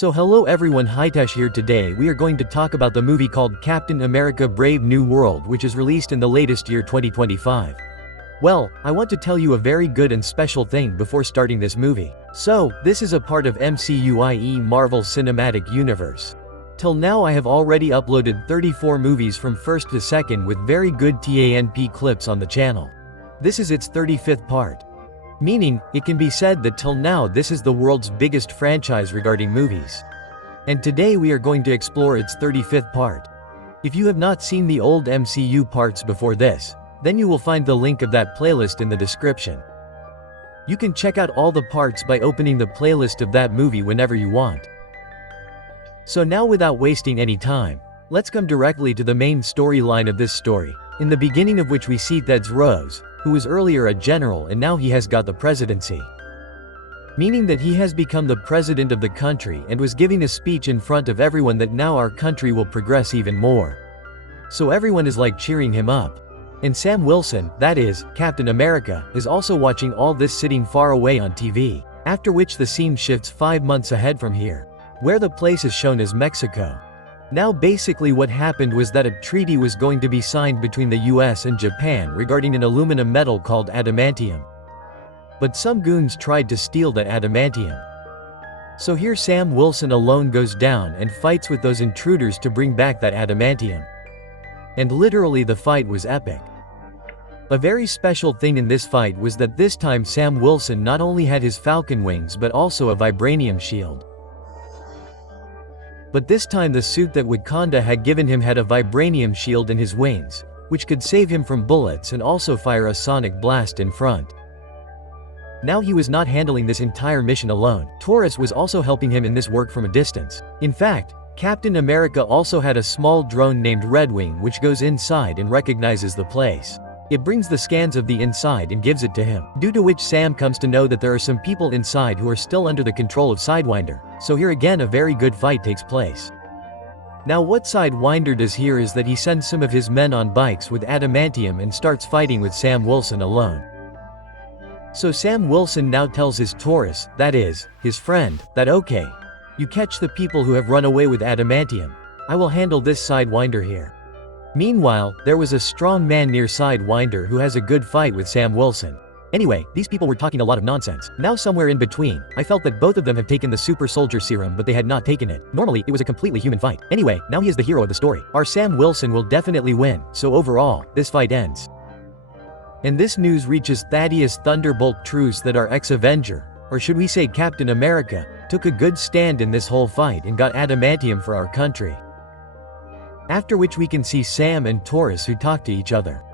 So hello everyone, Hitesh here. Today we are going to talk about the movie called Captain America Brave New World, which is released in the latest year 2025. Well, I want to tell you a very good and special thing before starting this movie. So, this is a part of MCU i.e. Marvel Cinematic Universe. Till now I have already uploaded 34 movies from first to second with very good TANP clips on the channel. This is its 35th part. Meaning, it can be said that till now this is the world's biggest franchise regarding movies. And today we are going to explore its 35th part. If you have not seen the old MCU parts before this, then you will find the link of that playlist in the description. You can check out all the parts by opening the playlist of that movie whenever you want. So now without wasting any time, let's come directly to the main storyline of this story, in the beginning of which we see Thed's Rose, who was earlier a general and now he has got the presidency. Meaning that he has become the president of the country and was giving a speech in front of everyone that now our country will progress even more. So everyone is like cheering him up. And Sam Wilson, that is, Captain America, is also watching all this sitting far away on TV, after which the scene shifts 5 months ahead from here, where the place is shown as Mexico. Now basically what happened was that a treaty was going to be signed between the US and Japan regarding an aluminum metal called Adamantium. But some goons tried to steal that Adamantium. So here Sam Wilson alone goes down and fights with those intruders to bring back that Adamantium. And literally the fight was epic. A very special thing in this fight was that this time Sam Wilson not only had his falcon wings but also a vibranium shield. But this time the suit that Wakanda had given him had a vibranium shield in his wings, which could save him from bullets and also fire a sonic blast in front. Now he was not handling this entire mission alone. Taurus was also helping him in this work from a distance. In fact, Captain America also had a small drone named Redwing which goes inside and recognizes the place. It brings the scans of the inside and gives it to him, due to which Sam comes to know that there are some people inside who are still under the control of Sidewinder, so here again a very good fight takes place. Now what Sidewinder does here is that he sends some of his men on bikes with Adamantium and starts fighting with Sam Wilson alone. So Sam Wilson now tells his Taurus, that is, his friend, that okay, you catch the people who have run away with Adamantium. I will handle this Sidewinder here. Meanwhile, there was a strong man near Sidewinder who has a good fight with Sam Wilson. Anyway, these people were talking a lot of nonsense. Now somewhere in between, I felt that both of them have taken the super soldier serum but they had not taken it. Normally, it was a completely human fight. Anyway, now he is the hero of the story. Our Sam Wilson will definitely win, so overall, this fight ends. And this news reaches Thaddeus Thunderbolt Ross that our ex-Avenger, or should we say Captain America, took a good stand in this whole fight and got Adamantium for our country. After which we can see Sam and Taurus who talk to each other.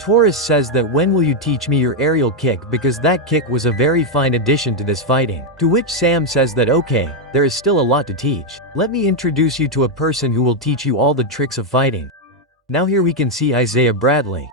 Taurus says that when will you teach me your aerial kick because that kick was a very fine addition to this fighting. To which Sam says that okay, there is still a lot to teach. Let me introduce you to a person who will teach you all the tricks of fighting. Now here we can see Isaiah Bradley.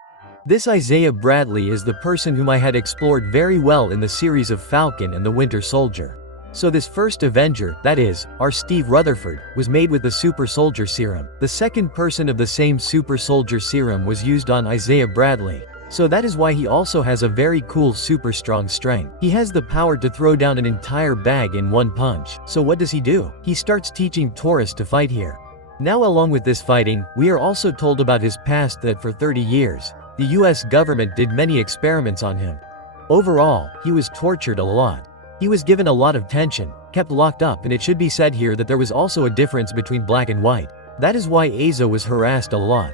This Isaiah Bradley is the person whom I had explored very well in the series of Falcon and the Winter Soldier. So this first Avenger, that is, our Steve Rutherford, was made with the Super Soldier Serum. The second person of the same Super Soldier Serum was used on Isaiah Bradley. So that is why he also has a very cool super strong strength. He has the power to throw down an entire bag in one punch. So what does he do? He starts teaching Taurus to fight here. Now along with this fighting, we are also told about his past that for 30 years, the US government did many experiments on him. Overall, he was tortured a lot. He was given a lot of tension, kept locked up, and it should be said here that there was also a difference between black and white. That is why Asa was harassed a lot.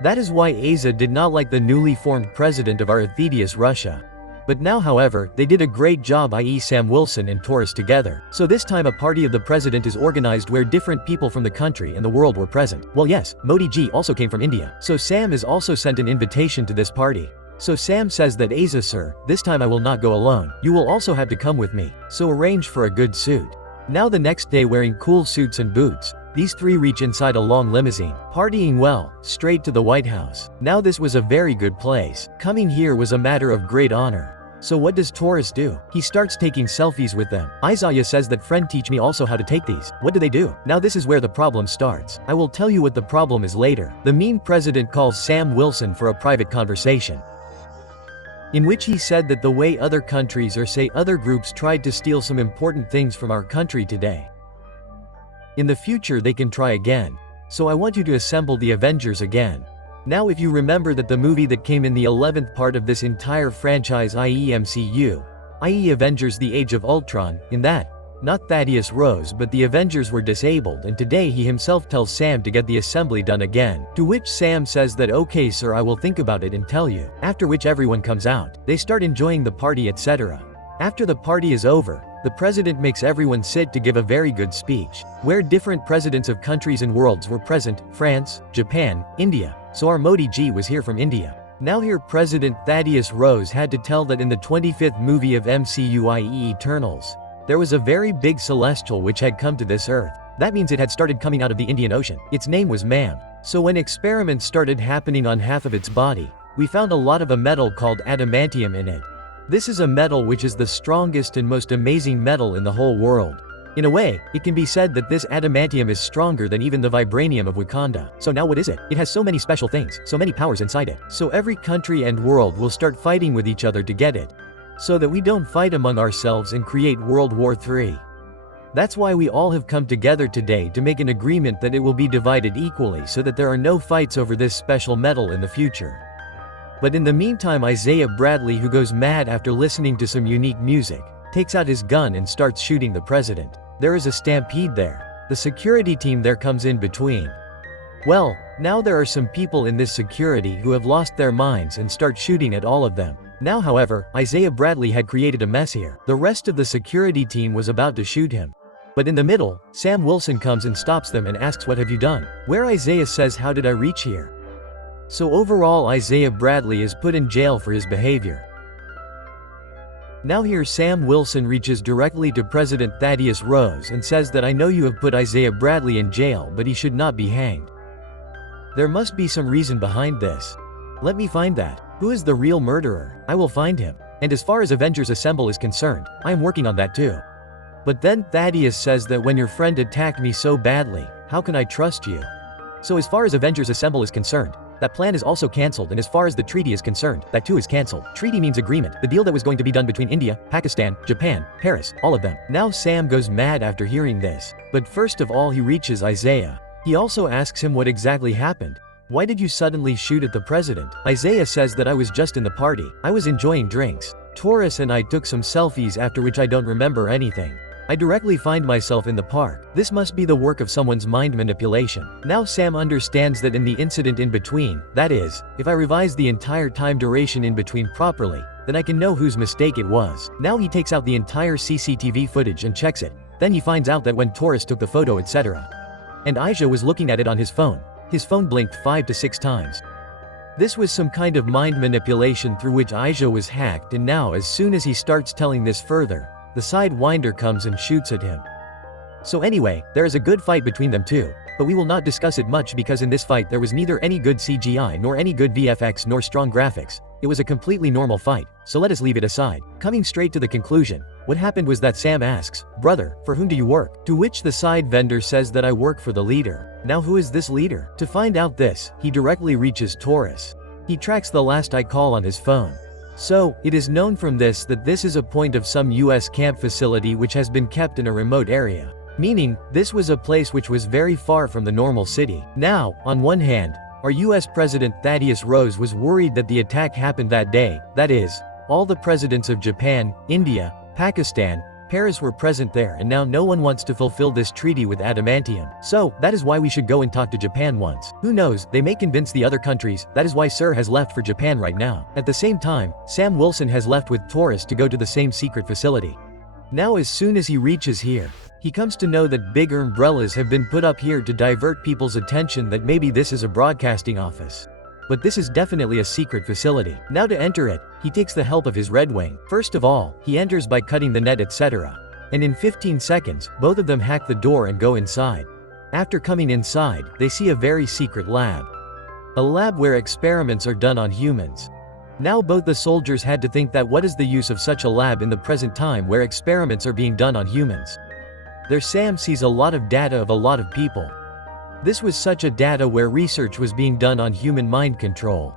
That is why Asa did not like the newly formed president of our Thaddeus Russia. But now however, they did a great job, i.e. Sam Wilson and Taurus together. So this time a party of the president is organized where different people from the country and the world were present. Well yes, Modi ji also came from India. So Sam is also sent an invitation to this party. So Sam says that Asa sir, this time I will not go alone, you will also have to come with me, so arrange for a good suit. Now the next day wearing cool suits and boots, these three reach inside a long limousine, partying well, straight to the White House. Now this was a very good place, coming here was a matter of great honor. So what does Taurus do? He starts taking selfies with them. Isaiah says that friend teach me also how to take these. What do? Now this is where the problem starts. I will tell you what the problem is later. The mean president calls Sam Wilson for a private conversation, in which he said that the way other countries or say other groups tried to steal some important things from our country today. In the future they can try again. So I want you to assemble the Avengers again. Now if you remember that the movie that came in the 11th part of this entire franchise, i.e. MCU, i.e. Avengers The Age of Ultron, in that, not Thaddeus Rose but the Avengers were disabled, and today he himself tells Sam to get the assembly done again. To which Sam says that okay sir, I will think about it and tell you. After which everyone comes out. They start enjoying the party etc. After the party is over, the president makes everyone sit to give a very good speech, where different presidents of countries and worlds were present, France, Japan, India. So our Modi ji was here from India. Now here President Thaddeus Rose had to tell that in the 25th movie of MCU, i.e. Eternals, there was a very big celestial which had come to this earth. That means it had started coming out of the Indian Ocean. Its name was Mam. So when experiments started happening on half of its body, we found a lot of a metal called Adamantium in it. This is a metal which is the strongest and most amazing metal in the whole world. In a way, it can be said that this adamantium is stronger than even the vibranium of Wakanda. So now what is it? It has so many special things, so many powers inside it. So every country and world will start fighting with each other to get it, so that we don't fight among ourselves and create World War III. That's why we all have come together today to make an agreement that it will be divided equally so that there are no fights over this special metal in the future. But in the meantime, Isaiah Bradley, who goes mad after listening to some unique music, takes out his gun and starts shooting the president. There is a stampede there. The security team there comes in between. Well, now there are some people in this security who have lost their minds and start shooting at all of them. Now however, Isaiah Bradley had created a mess here. The rest of the security team was about to shoot him. But in the middle, Sam Wilson comes and stops them and asks, "What have you done?" Where Isaiah says, "How did I reach here?" So overall Isaiah Bradley is put in jail for his behavior. Now here Sam Wilson reaches directly to President Thaddeus Rose and says that I know you have put Isaiah Bradley in jail, but he should not be hanged. There must be some reason behind this. Let me find that. Who is the real murderer? I will find him. And as far as Avengers Assemble is concerned, I am working on that too. But then Thaddeus says that when your friend attacked me so badly, how can I trust you? So as far as Avengers Assemble is concerned, that plan is also cancelled, and as far as the treaty is concerned, that too is cancelled. Treaty means agreement, the deal that was going to be done between India, Pakistan, Japan, Paris, all of them. Now Sam goes mad after hearing this. But first of all he reaches Isaiah. He also asks him what exactly happened. Why did you suddenly shoot at the president? Isaiah says that I was just in the party. I was enjoying drinks. Taurus and I took some selfies, after which I don't remember anything. I directly find myself in the park. This must be the work of someone's mind manipulation. Now Sam understands that in the incident in between, that is, if I revise the entire time duration in between properly, then I can know whose mistake it was. Now he takes out the entire CCTV footage and checks it. Then he finds out that when Taurus took the photo etc. and Aisha was looking at it on his phone blinked 5 to 6 times. This was some kind of mind manipulation through which Aisha was hacked, and now as soon as he starts telling this further, the Sidewinder comes and shoots at him. So anyway, there is a good fight between them two, but we will not discuss it much because in this fight there was neither any good CGI nor any good VFX nor strong graphics. It was a completely normal fight, so let us leave it aside. Coming straight to the conclusion, what happened was that Sam asks, "Brother, for whom do you work?" To which the side vendor says that I work for the leader. Now who is this leader? To find out this, he directly reaches Taurus. He tracks the last I call on his phone. So, it is known from this that this is a point of some US camp facility which has been kept in a remote area. Meaning, this was a place which was very far from the normal city. Now, on one hand, our US President Thaddeus Rose was worried that the attack happened that day, that is, all the presidents of Japan, India, Pakistan, Paris were present there, and now no one wants to fulfill this treaty with Adamantium. So, that is why we should go and talk to Japan once. Who knows, they may convince the other countries. That is why Sir has left for Japan right now. At the same time, Sam Wilson has left with Taurus to go to the same secret facility. Now as soon as he reaches here, he comes to know that big umbrellas have been put up here to divert people's attention that maybe this is a broadcasting office. But this is definitely a secret facility. Now to enter it, he takes the help of his Red Wing. First of all, he enters by cutting the net etc. And in 15 seconds, both of them hack the door and go inside. After coming inside, they see a very secret lab. A lab where experiments are done on humans. Now both the soldiers had to think that what is the use of such a lab in the present time where experiments are being done on humans. There Sam sees a lot of data of a lot of people. This was such a data where research was being done on human mind control.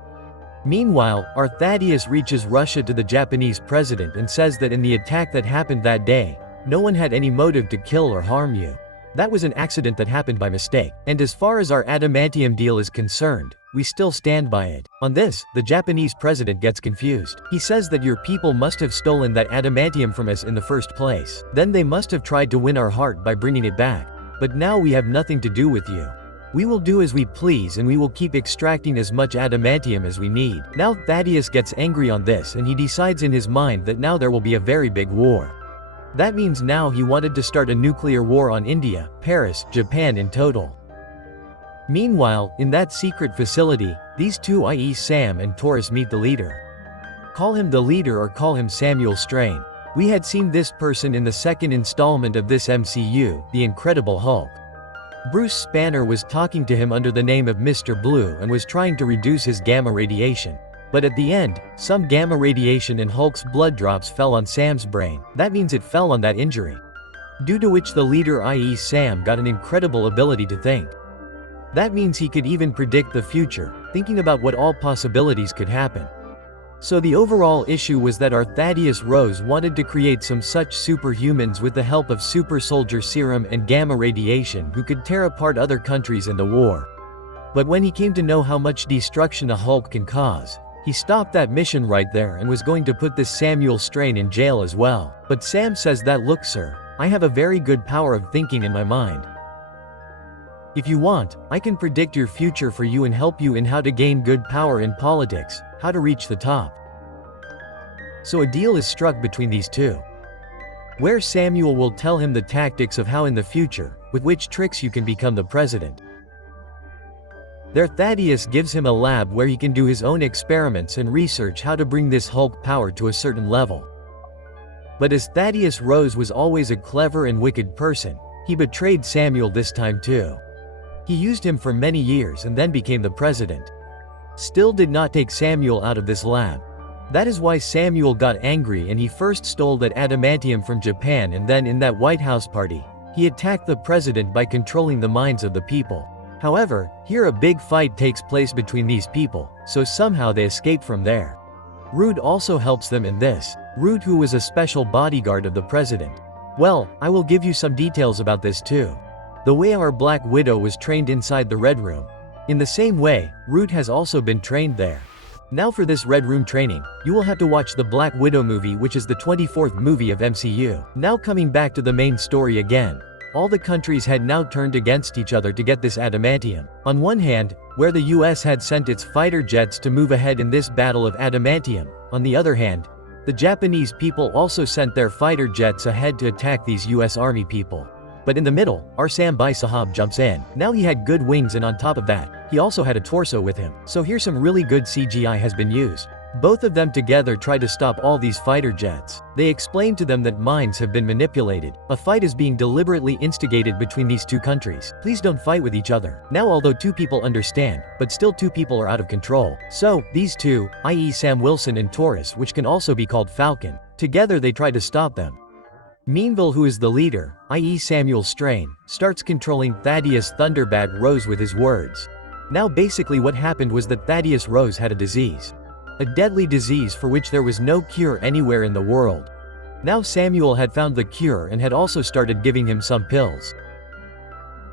Meanwhile, our Thaddeus reaches Russia to the Japanese president and says that in the attack that happened that day, no one had any motive to kill or harm you. That was an accident that happened by mistake. And as far as our adamantium deal is concerned, we still stand by it. On this, the Japanese president gets confused. He says that your people must have stolen that adamantium from us in the first place. Then they must have tried to win our heart by bringing it back. But now we have nothing to do with you. We will do as we please and we will keep extracting as much adamantium as we need. Now Thaddeus gets angry on this and he decides in his mind that now there will be a very big war. That means now he wanted to start a nuclear war on India, Paris, Japan in total. Meanwhile, in that secret facility, these two, i.e. Sam and Taurus, meet the leader. Call him the leader or call him Samuel Strain. We had seen this person in the second installment of this MCU, The Incredible Hulk. Bruce Banner was talking to him under the name of Mr. Blue and was trying to reduce his gamma radiation. But at the end, some gamma radiation in Hulk's blood drops fell on Sam's brain. That means it fell on that injury. Due to which the leader, i.e. Sam, got an incredible ability to think. That means he could even predict the future, thinking about what all possibilities could happen. So the overall issue was that our Thaddeus Rose wanted to create some such superhumans with the help of super soldier serum and gamma radiation who could tear apart other countries in the war. But when he came to know how much destruction a Hulk can cause, he stopped that mission right there and was going to put this Samuel Strain in jail as well. But Sam says that, look sir, I have a very good power of thinking in my mind. If you want, I can predict your future for you and help you in how to gain good power in politics, how to reach the top. So a deal is struck between these two, where Samuel will tell him the tactics of how in the future, with which tricks you can become the president. There Thaddeus gives him a lab where he can do his own experiments and research how to bring this Hulk power to a certain level. But as Thaddeus Rose was always a clever and wicked person, he betrayed Samuel this time too. He used him for many years and then became the president. Still did not take Samuel out of this lab. That is why Samuel got angry and he first stole that adamantium from Japan, and then in that White House party, he attacked the president by controlling the minds of the people. However, here a big fight takes place between these people, so somehow they escape from there. Rude also helps them in this. Rude, who was a special bodyguard of the president. Well, I will give you some details about this too. The way our Black Widow was trained inside the Red Room. In the same way, Root has also been trained there. Now for this Red Room training, you will have to watch the Black Widow movie, which is the 24th movie of MCU. Now coming back to the main story again. All the countries had now turned against each other to get this adamantium. On one hand, where the US had sent its fighter jets to move ahead in this battle of adamantium. On the other hand, the Japanese people also sent their fighter jets ahead to attack these US Army people. But in the middle, our Sam Bai Sahab jumps in. Now he had good wings, and on top of that, he also had a torso with him. So here some really good CGI has been used. Both of them together try to stop all these fighter jets. They explain to them that minds have been manipulated. A fight is being deliberately instigated between these two countries. Please don't fight with each other. Now although two people understand, but still two people are out of control. So, these two, i.e. Sam Wilson and Taurus, which can also be called Falcon, together they try to stop them. Meanville, who is the leader, i.e. Samuel Strain, starts controlling Thaddeus Thunderbat Rose with his words. Now basically what happened was that Thaddeus Rose had a disease. A deadly disease for which there was no cure anywhere in the world. Now Samuel had found the cure and had also started giving him some pills.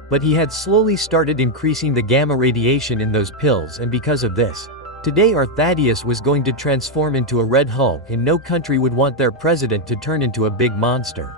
But he had slowly started increasing the gamma radiation in those pills, and because of this, today our Thaddeus was going to transform into a Red Hulk, and no country would want their president to turn into a big monster.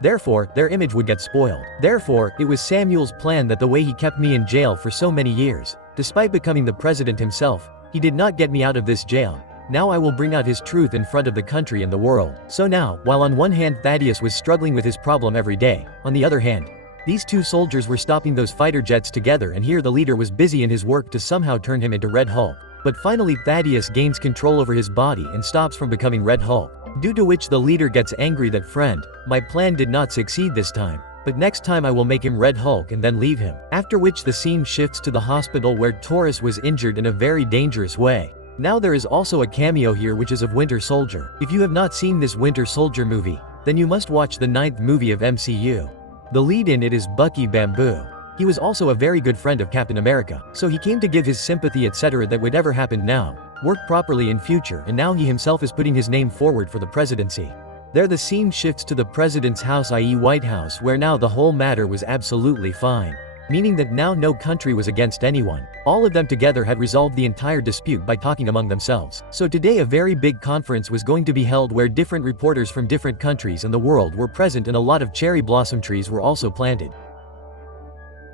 Therefore, their image would get spoiled. Therefore, it was Samuel's plan that the way he kept me in jail for so many years, despite becoming the president himself, he did not get me out of this jail. Now I will bring out his truth in front of the country and the world. So now, while on one hand Thaddeus was struggling with his problem every day, on the other hand, these two soldiers were stopping those fighter jets together, and here the leader was busy in his work to somehow turn him into Red Hulk. But finally Thaddeus gains control over his body and stops from becoming Red Hulk. Due to which the leader gets angry that, friend, my plan did not succeed this time. But next time I will make him Red Hulk and then leave him. After which the scene shifts to the hospital where Taurus was injured in a very dangerous way. Now there is also a cameo here which is of Winter Soldier. If you have not seen this Winter Soldier movie, then you must watch the 9th movie of MCU. The lead in it is Bucky Bamboo. He was also a very good friend of Captain America, so he came to give his sympathy etc. that whatever happened now, work properly in future, and now he himself is putting his name forward for the presidency. There the scene shifts to the president's house, i.e. White House, where now the whole matter was absolutely fine. Meaning that now no country was against anyone. All of them together had resolved the entire dispute by talking among themselves. So today a very big conference was going to be held where different reporters from different countries in the world were present, and a lot of cherry blossom trees were also planted.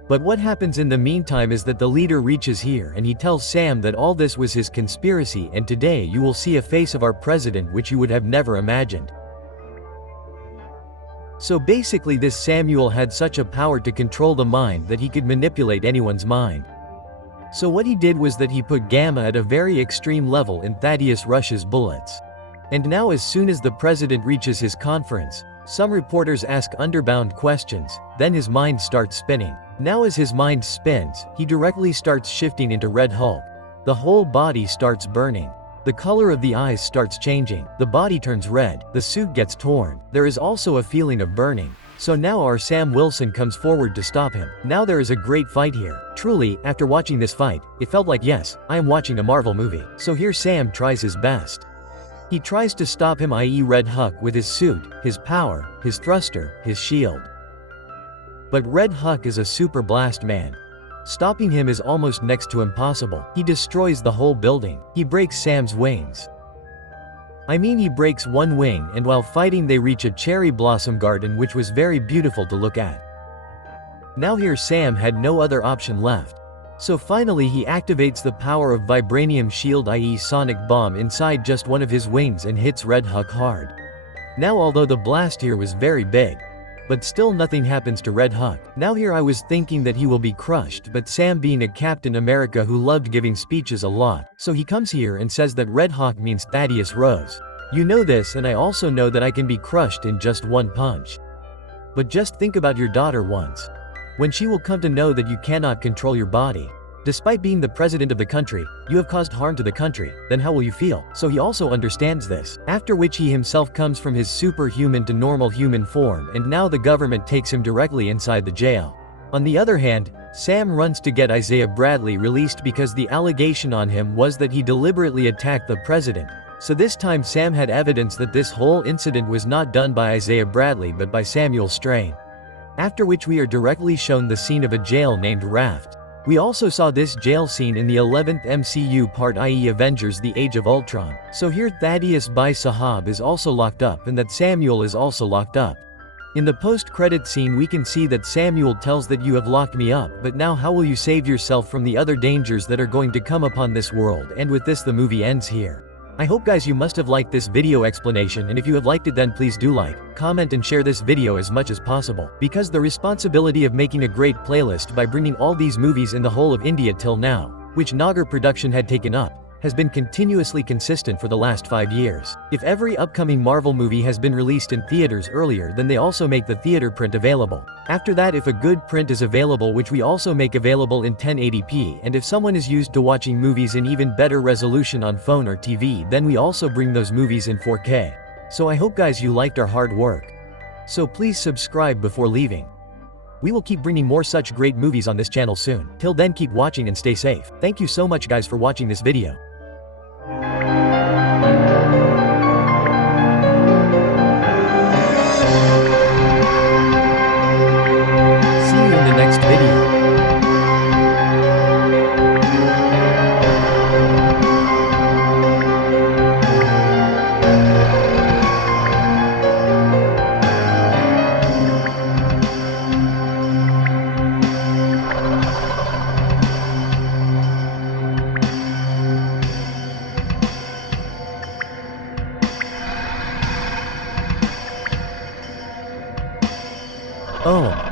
But what happens in the meantime is that the leader reaches here and he tells Sam that all this was his conspiracy, and today you will see a face of our president which you would have never imagined. So basically this Samuel had such a power to control the mind that he could manipulate anyone's mind. So what he did was that he put gamma at a very extreme level in Thaddeus Rush's bullets. And now as soon as the president reaches his conference, some reporters ask underbound questions, then his mind starts spinning. Now as his mind spins, he directly starts shifting into Red Hulk. The whole body starts burning. The color of the eyes starts changing, the body turns red, the suit gets torn, there is also a feeling of burning. So now our Sam Wilson comes forward to stop him. Now there is a great fight here. Truly, after watching this fight, it felt like yes, I am watching a Marvel movie. So here Sam tries his best. He tries to stop him, i.e. Red Hulk, with his suit, his power, his thruster, his shield. But Red Hulk is a super blast man. Stopping him is almost next to impossible. He destroys the whole building. He breaks Sam's wings. I mean, he breaks one wing, and while fighting they reach a cherry blossom garden which was very beautiful to look at. Now here Sam had no other option left. So finally he activates the power of vibranium shield, i.e. sonic bomb, inside just one of his wings and hits Red Hulk hard. Now although the blast here was very big, but still nothing happens to Red Hulk. Now here I was thinking that he will be crushed, but Sam, being a Captain America who loved giving speeches a lot, so he comes here and says that Red Hulk means Thaddeus Rose. You know this, and I also know that I can be crushed in just one punch. But just think about your daughter once. When she will come to know that you cannot control your body. Despite being the president of the country, you have caused harm to the country, then how will you feel? So he also understands this. After which he himself comes from his superhuman to normal human form, and now the government takes him directly inside the jail. On the other hand, Sam runs to get Isaiah Bradley released because the allegation on him was that he deliberately attacked the president. So this time Sam had evidence that this whole incident was not done by Isaiah Bradley but by Samuel Strain. After which we are directly shown the scene of a jail named Raft. We also saw this jail scene in the 11th MCU part, i.e. Avengers The Age of Ultron. So here Thaddeus Bai Sahab is also locked up, and that Samuel is also locked up. In the post-credit scene we can see that Samuel tells that you have locked me up, but now how will you save yourself from the other dangers that are going to come upon this world? And with this the movie ends here. I hope guys you must have liked this video explanation, and if you have liked it then please do like, comment and share this video as much as possible, because the responsibility of making a great playlist by bringing all these movies in the whole of India till now, which Nagar production had taken up, has been continuously consistent for the last 5 years. If every upcoming Marvel movie has been released in theaters earlier, then they also make the theater print available. After that, if a good print is available, which we also make available in 1080p, and if someone is used to watching movies in even better resolution on phone or TV, then we also bring those movies in 4K. So I hope guys you liked our hard work. So please subscribe before leaving. We will keep bringing more such great movies on this channel soon. Till then, keep watching and stay safe. Thank you so much guys for watching this video. See you in the next video. Oh.